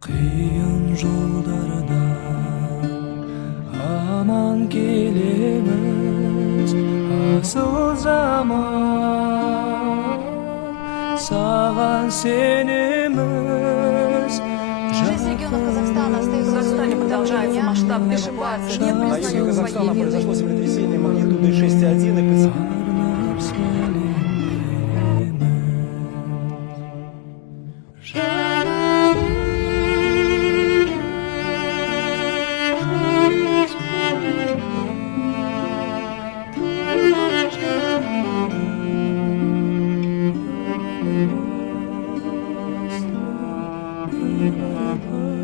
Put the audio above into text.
Kıyın yollarına aman gelemiz asıl zaman sağan senimiz. Жизнь регионов Казахстана остается Казахстане продолжается масштабная эвакуация. На юге Казахстана произошло землетрясение магнитудой 6,1 и Bye.